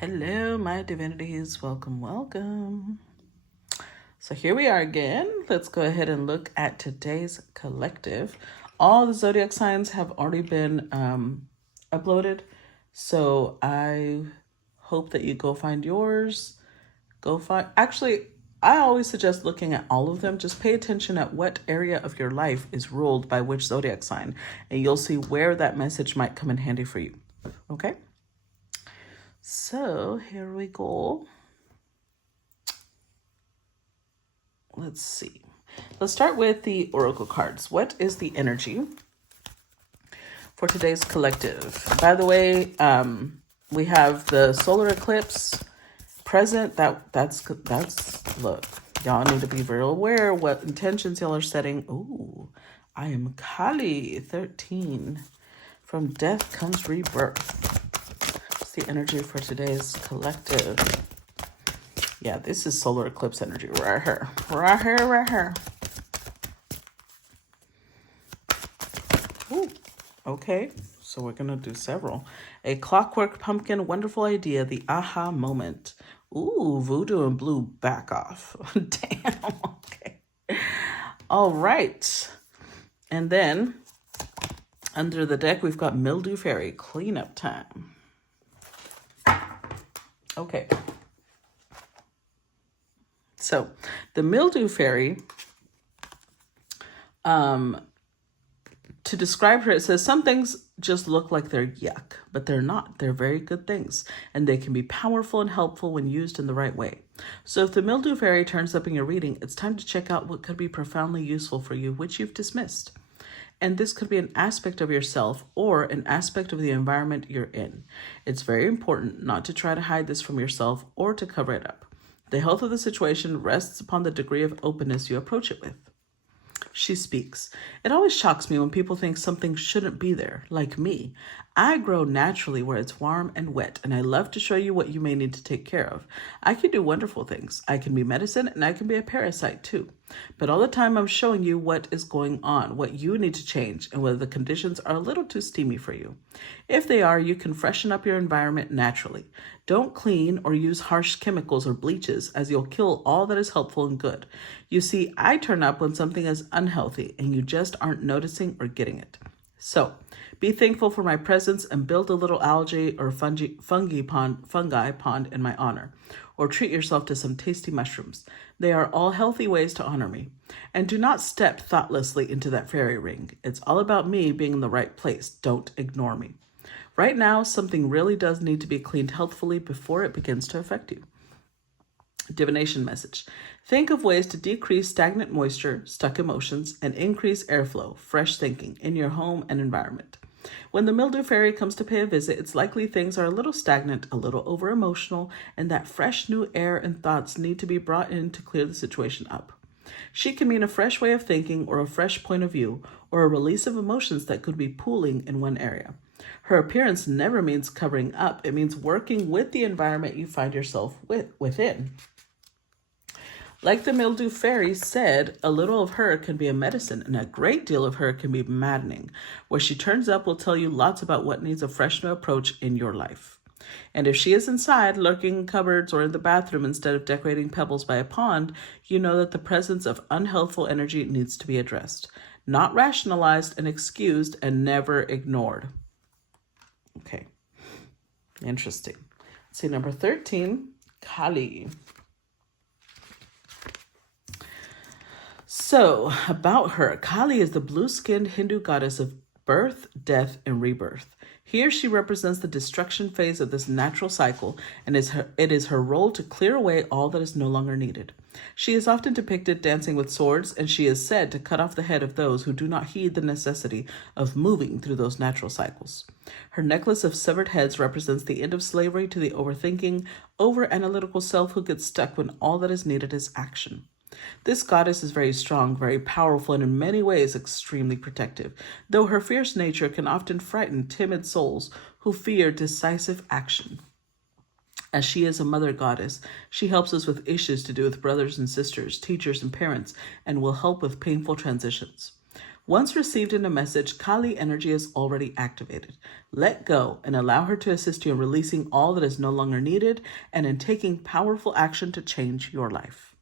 Hello, my divinities. Welcome, welcome. So here we are again. Let's go ahead and look at today's collective. All the zodiac signs have already been uploaded. So I hope that you go find yours. Actually, I always suggest looking at all of them. Just pay attention at what area of your life is ruled by which zodiac sign, and you'll see where that message might come in handy for you. Okay? So here we go. Let's see. Let's start with the oracle cards. What is the energy for today's collective? By the way, we have the solar eclipse present. That's look. Y'all need to be very aware what intentions y'all are setting. Ooh, I am Kali 13. From death comes rebirth. The energy for today's collective. Yeah, this is solar eclipse energy right here. Right here, right here. Ooh, okay, so we're going to do several. A clockwork pumpkin, wonderful idea, the aha moment. Ooh, voodoo and blue, back off. Damn, okay. All right. And then under the deck, we've got mildew fairy, cleanup time. Okay. So the mildew fairy, to describe her, it says some things just look like they're yuck, but they're not. They're very good things, and they can be powerful and helpful when used in the right way. So if the mildew fairy turns up in your reading, it's time to check out what could be profoundly useful for you, which you've dismissed. And this could be an aspect of yourself or an aspect of the environment you're in. It's very important not to try to hide this from yourself or to cover it up. The health of the situation rests upon the degree of openness you approach it with. She speaks. It always shocks me when people think something shouldn't be there, like me. I grow naturally where it's warm and wet, and I love to show you what you may need to take care of. I can do wonderful things. I can be medicine, and I can be a parasite too. But all the time I'm showing you what is going on, what you need to change, and whether the conditions are a little too steamy for you. If they are, you can freshen up your environment naturally. Don't clean or use harsh chemicals or bleaches, as you'll kill all that is helpful and good. You see, I turn up when something is unhealthy, and you just aren't noticing or getting it. So, be thankful for my presence and build a little algae or fungi pond in my honor. Or treat yourself to some tasty mushrooms. They are all healthy ways to honor me. And do not step thoughtlessly into that fairy ring. It's all about me being in the right place. Don't ignore me. Right now, something really does need to be cleaned healthfully before it begins to affect you. Divination message. Think of ways to decrease stagnant moisture, stuck emotions, and increase airflow, fresh thinking in your home and environment. When the mildew fairy comes to pay a visit, it's likely things are a little stagnant, a little over-emotional, and that fresh new air and thoughts need to be brought in to clear the situation up. She can mean a fresh way of thinking or a fresh point of view or a release of emotions that could be pooling in one area. Her appearance never means covering up. It means working with the environment you find yourself within. Like the mildew fairy said, a little of her can be a medicine and a great deal of her can be maddening. Where she turns up will tell you lots about what needs a fresh new approach in your life. And if she is inside, lurking in cupboards or in the bathroom instead of decorating pebbles by a pond, you know that the presence of unhealthful energy needs to be addressed. Not rationalized and excused and never ignored. Okay. Interesting. Let's see, number 13, Kali. So, about her, Kali is the blue-skinned Hindu goddess of birth, death, and rebirth. Here she represents the destruction phase of this natural cycle, and it is her role to clear away all that is no longer needed. She is often depicted dancing with swords, and she is said to cut off the head of those who do not heed the necessity of moving through those natural cycles. Her necklace of severed heads represents the end of slavery to the overthinking, over-analytical self who gets stuck when all that is needed is action. This goddess is very strong, very powerful, and in many ways extremely protective, though her fierce nature can often frighten timid souls who fear decisive action. As she is a mother goddess, she helps us with issues to do with brothers and sisters, teachers and parents, and will help with painful transitions. Once received in a message, Kali energy is already activated. Let go and allow her to assist you in releasing all that is no longer needed and in taking powerful action to change your life.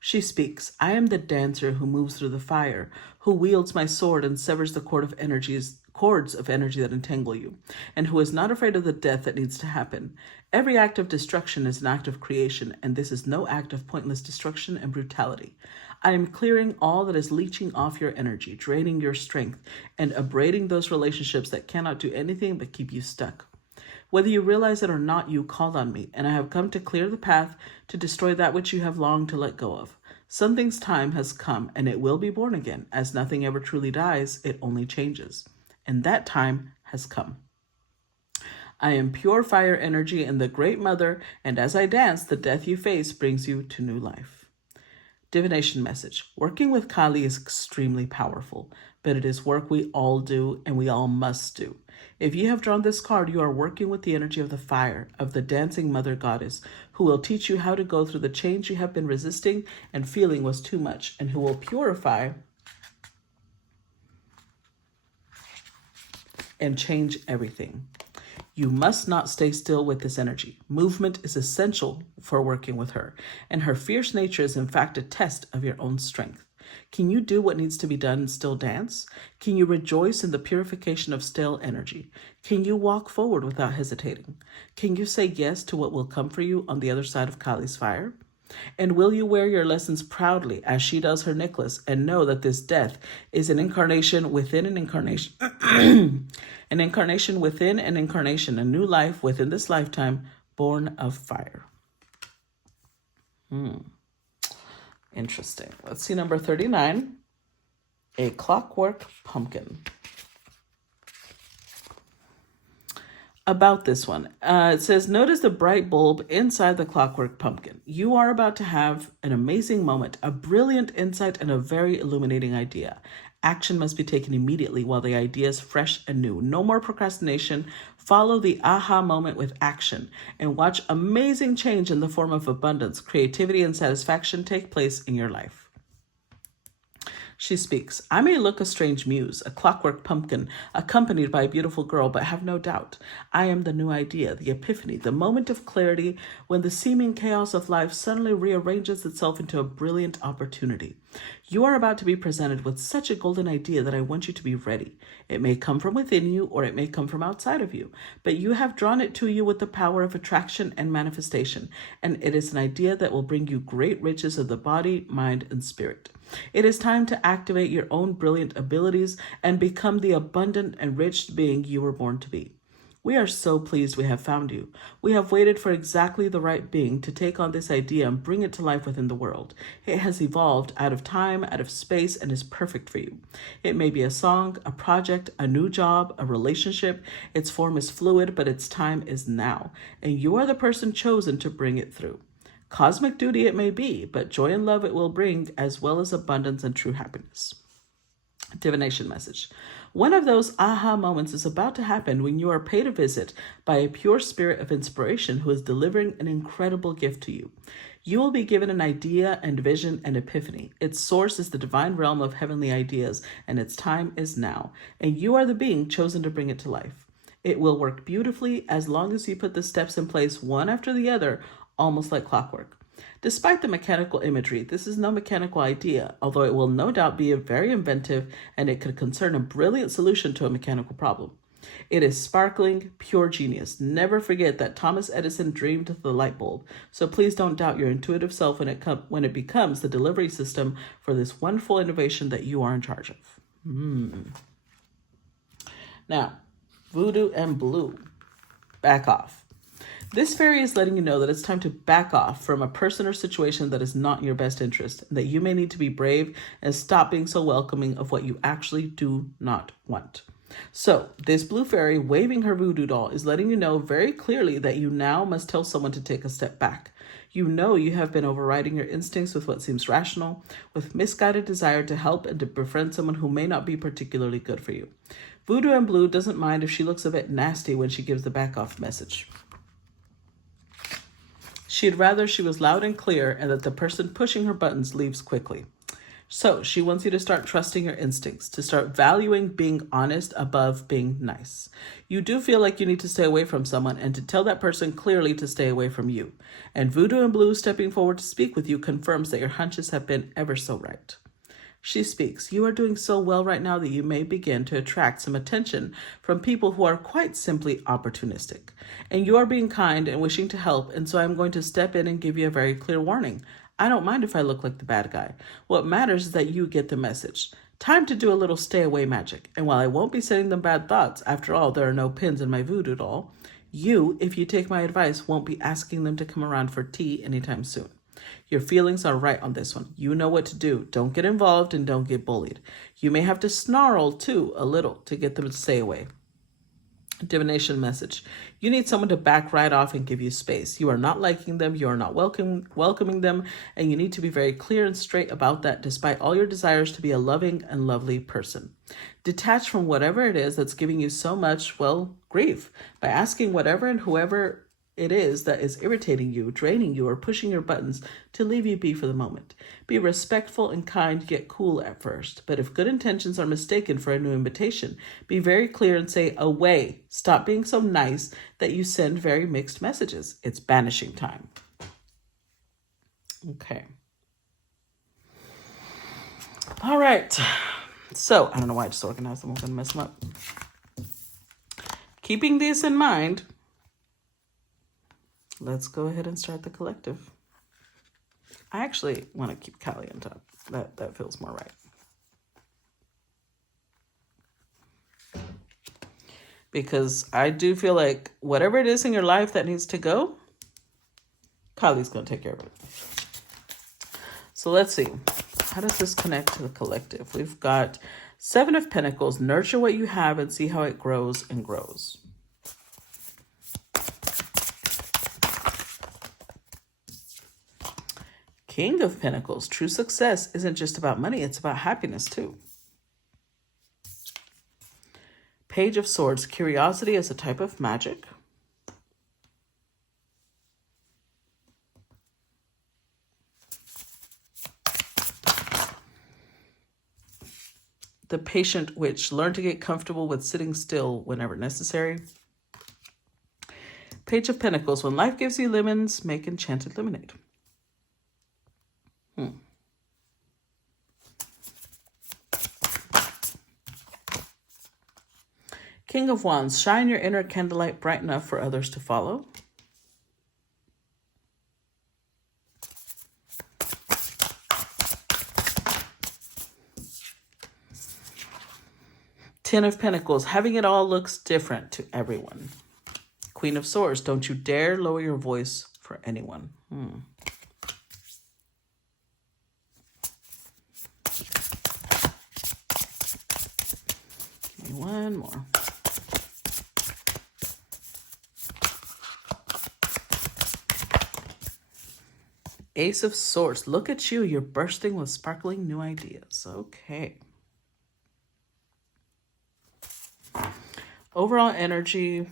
She speaks, I am the dancer who moves through the fire, who wields my sword and severs the cords of energy that entangle you, and who is not afraid of the death that needs to happen. Every act of destruction is an act of creation, and this is no act of pointless destruction and brutality. I am clearing all that is leeching off your energy, draining your strength, and abrading those relationships that cannot do anything but keep you stuck. Whether you realize it or not, you called on me, and I have come to clear the path to destroy that which you have longed to let go of. Something's time has come, and it will be born again. As nothing ever truly dies, it only changes. And that time has come. I am pure fire energy and the Great Mother, and as I dance, the death you face brings you to new life. Divination message. Working with Kali is extremely powerful, but it is work we all do and we all must do. If you have drawn this card, you are working with the energy of the fire, of the dancing mother goddess, who will teach you how to go through the change you have been resisting and feeling was too much, and who will purify and change everything. You must not stay still with this energy. Movement is essential for working with her, and her fierce nature is in fact a test of your own strength. Can you do what needs to be done and still dance? Can you rejoice in the purification of stale energy? Can you walk forward without hesitating? Can you say yes to what will come for you on the other side of Kali's fire? And will you wear your lessons proudly as she does her necklace and know that this death is an incarnation within an incarnation, an incarnation within an incarnation, a new life within this lifetime born of fire? Interesting. Let's see number 39, a clockwork pumpkin. About this one, it says, notice the bright bulb inside the clockwork pumpkin. You are about to have an amazing moment, a brilliant insight, and a very illuminating idea. Action must be taken immediately while the idea is fresh and new. No more procrastination. Follow the aha moment with action and watch amazing change in the form of abundance, creativity, and satisfaction take place in your life. She speaks, I may look a strange muse, a clockwork pumpkin, accompanied by a beautiful girl, but have no doubt. I am the new idea, the epiphany, the moment of clarity when the seeming chaos of life suddenly rearranges itself into a brilliant opportunity. You are about to be presented with such a golden idea that I want you to be ready. It may come from within you or it may come from outside of you, but you have drawn it to you with the power of attraction and manifestation, and it is an idea that will bring you great riches of the body, mind, and spirit. It is time to activate your own brilliant abilities and become the abundant and rich being you were born to be. We are so pleased we have found you. We have waited for exactly the right being to take on this idea and bring it to life within the world. It has evolved out of time, out of space, and is perfect for you. It may be a song, a project, a new job, a relationship. Its form is fluid, but its time is now, and you are the person chosen to bring it through. Cosmic duty it may be, but joy and love it will bring, as well as abundance and true happiness. Divination message. One of those aha moments is about to happen when you are paid a visit by a pure spirit of inspiration who is delivering an incredible gift to you. You will be given an idea and vision and epiphany. Its source is the divine realm of heavenly ideas, and its time is now, and you are the being chosen to bring it to life. It will work beautifully as long as you put the steps in place one after the other, almost like clockwork. Despite the mechanical imagery, this is no mechanical idea, although it will no doubt be very inventive and it could concern a brilliant solution to a mechanical problem. It is sparkling, pure genius. Never forget that Thomas Edison dreamed of the light bulb, so please don't doubt your intuitive self when it becomes the delivery system for this wonderful innovation that you are in charge of. Now, voodoo and blue. Back off. This fairy is letting you know that it's time to back off from a person or situation that is not in your best interest, and that you may need to be brave and stop being so welcoming of what you actually do not want. So, this blue fairy waving her voodoo doll is letting you know very clearly that you now must tell someone to take a step back. You know you have been overriding your instincts with what seems rational, with misguided desire to help and to befriend someone who may not be particularly good for you. Voodoo and blue doesn't mind if she looks a bit nasty when she gives the back off message. She'd rather she was loud and clear and that the person pushing her buttons leaves quickly. So she wants you to start trusting your instincts, to start valuing being honest above being nice. You do feel like you need to stay away from someone and to tell that person clearly to stay away from you. And Voodoo and Blue stepping forward to speak with you confirms that your hunches have been ever so right. She speaks, you are doing so well right now that you may begin to attract some attention from people who are quite simply opportunistic. And you are being kind and wishing to help, and so I'm going to step in and give you a very clear warning. I don't mind if I look like the bad guy. What matters is that you get the message. Time to do a little stay away magic. And while I won't be sending them bad thoughts, after all, there are no pins in my voodoo doll, you, if you take my advice, won't be asking them to come around for tea anytime soon. Your feelings are right on this one. You know what to do. Don't get involved and don't get bullied. You may have to snarl, too, a little to get them to stay away. Divination message. You need someone to back right off and give you space. You are not liking them. You are not welcoming them. And you need to be very clear and straight about that, despite all your desires to be a loving and lovely person. Detach from whatever it is that's giving you so much, well, grief by asking whatever and whoever it is that is irritating you, draining you, or pushing your buttons to leave you be for the moment. Be respectful and kind, yet cool at first. But if good intentions are mistaken for a new invitation, be very clear and say, away. Stop being so nice that you send very mixed messages. It's banishing time. Okay. All right. So, I don't know why I just organized them. I'm going to mess them up. Keeping these in mind, let's go ahead and start the collective. I actually want to keep Callie on top. That feels more right. Because I do feel like whatever it is in your life that needs to go, Kylie's going to take care of it. So let's see. How does this connect to the collective? We've got 7 of Pentacles. Nurture what you have and see how it grows and grows. King of Pentacles. True success isn't just about money. It's about happiness too. Page of Swords. Curiosity is a type of magic. The Patient Witch. Learn to get comfortable with sitting still whenever necessary. Page of Pentacles. When life gives you lemons, make enchanted lemonade. King of Wands. Shine your inner candlelight bright enough for others to follow. Ten of Pentacles. Having it all looks different to everyone. Queen of Swords. Don't you dare lower your voice for anyone. Give me one more. Ace of Swords. Look at you. You're bursting with sparkling new ideas. Okay. Overall energy,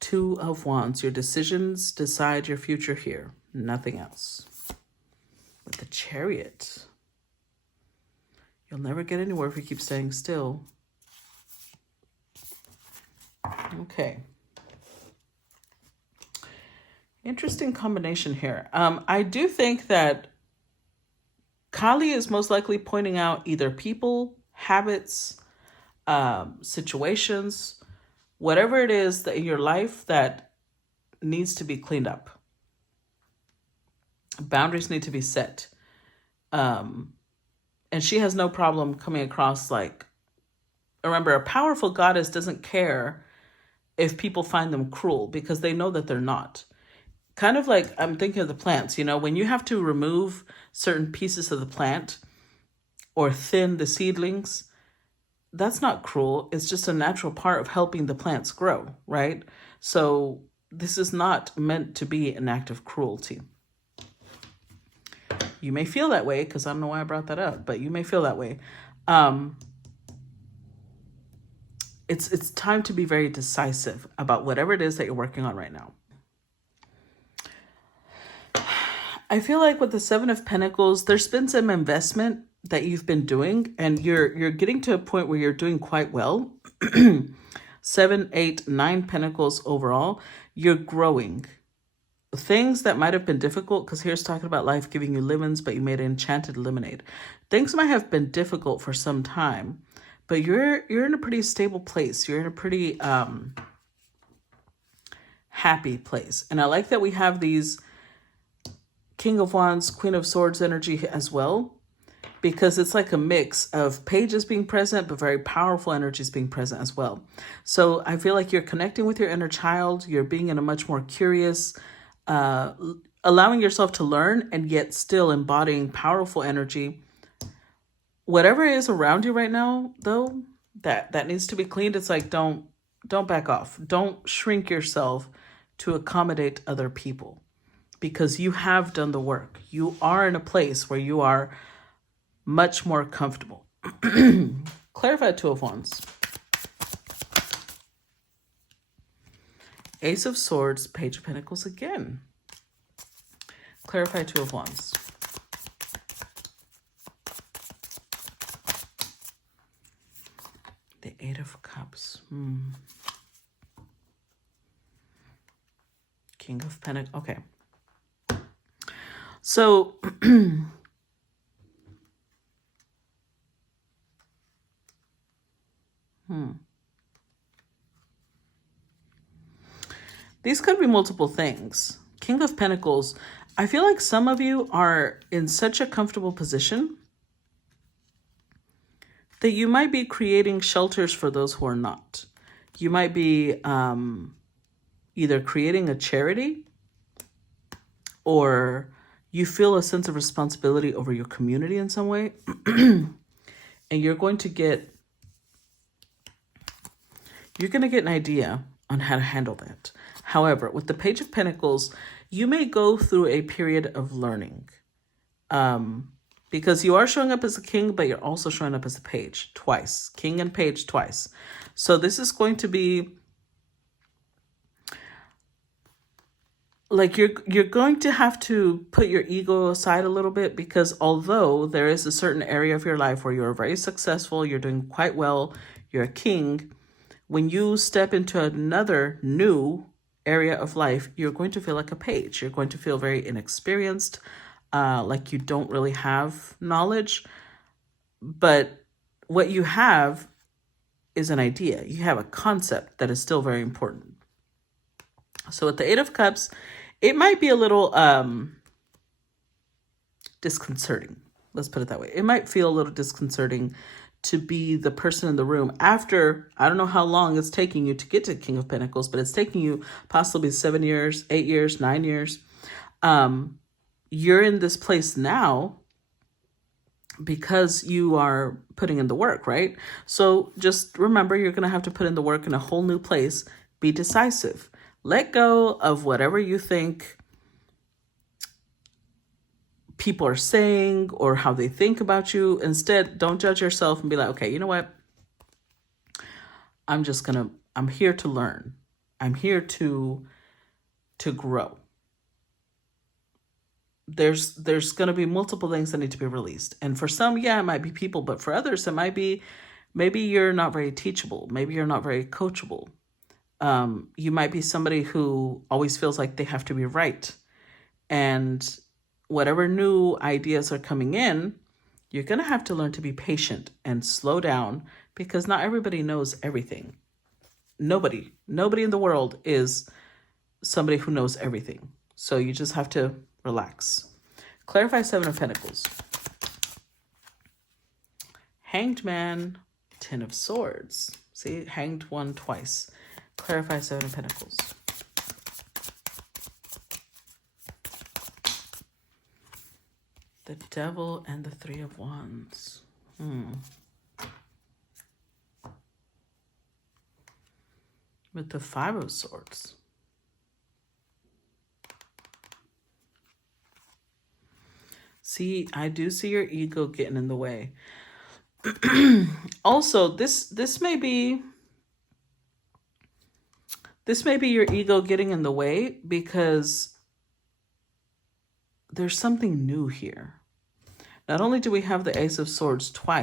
2 of Wands. Your decisions decide your future here. Nothing else. With the Chariot. You'll never get anywhere if you keep staying still. Okay. Interesting combination here. I do think that Kali is most likely pointing out either people, habits, situations, whatever it is that in your life that needs to be cleaned up. Boundaries need to be set. And she has no problem coming across like, remember, a powerful goddess doesn't care if people find them cruel because they know that they're not. Kind of like, I'm thinking of the plants, you know, when you have to remove certain pieces of the plant or thin the seedlings, that's not cruel. It's just a natural part of helping the plants grow, right? So this is not meant to be an act of cruelty. You may feel that way because I don't know why I brought that up, but you may feel that way. It's time to be very decisive about whatever it is that you're working on right now. I feel like with the 7 of Pentacles, there's been some investment that you've been doing, and you're getting to a point where you're doing quite well. 7, 8, 9 pentacles overall. You're growing. Things that might have been difficult, because here's talking about life giving you lemons, but you made an enchanted lemonade. Things might have been difficult for some time, but you're in a pretty stable place. You're in a pretty happy place. And I like that we have these King of Wands, Queen of Swords energy as well, because it's like a mix of pages being present, but very powerful energies being present as well. So I feel like you're connecting with your inner child. You're being in a much more curious, allowing yourself to learn, and yet still embodying powerful energy. Whatever is around you right now, though, that needs to be cleaned. It's like, don't back off. Don't shrink yourself to accommodate other people, because you have done the work. You are in a place where you are much more comfortable. Clarify 2 of Wands. Ace of Swords, Page of Pentacles again. Clarify 2 of Wands. The 8 of Cups. King of Pentacles. Okay. So these could be multiple things. King of Pentacles. I feel like some of you are in such a comfortable position that you might be creating shelters for those who are not. You might be either creating a charity, or you feel a sense of responsibility over your community in some way. And you're going to get an idea on how to handle that. However, with the Page of Pentacles, you may go through a period of learning, because you are showing up as a king, but you're also showing up as a page twice. King and page twice. So this is going to be like you're going to have to put your ego aside a little bit, because although there is a certain area of your life where you're very successful, you're doing quite well, you're a king, when you step into another new area of life, you're going to feel like a page. You're going to feel very inexperienced, like you don't really have knowledge. But what you have is an idea. You have a concept that is still very important. So with the 8 of Cups, it might be a little disconcerting. Let's put it that way. It might feel a little disconcerting to be the person in the room after, I don't know how long it's taking you to get to King of Pentacles, but it's taking you possibly 7 years, 8 years, 9 years. You're in this place now because you are putting in the work, right? So just remember, you're going to have to put in the work in a whole new place. Be decisive. Let go of whatever you think people are saying or how they think about you. Instead, don't judge yourself and be like, okay, you know what? I'm here to learn. I'm here to grow. There's going to be multiple things that need to be released. And for some, yeah, it might be people, but for others, it might be, maybe you're not very teachable. Maybe you're not very coachable. You might be somebody who always feels like they have to be right. And whatever new ideas are coming in, you're going to have to learn to be patient and slow down, because not everybody knows everything. Nobody in the world is somebody who knows everything. So you just have to relax. Clarify 7 of Pentacles. Hanged Man, 10 of Swords. See, hanged one twice. Clarify 7 of Pentacles. The Devil and the 3 of Wands. With the 5 of Swords. See, I do see your ego getting in the way. Also, this may be your ego getting in the way because there's something new here. Not only do we have the Ace of Swords twice,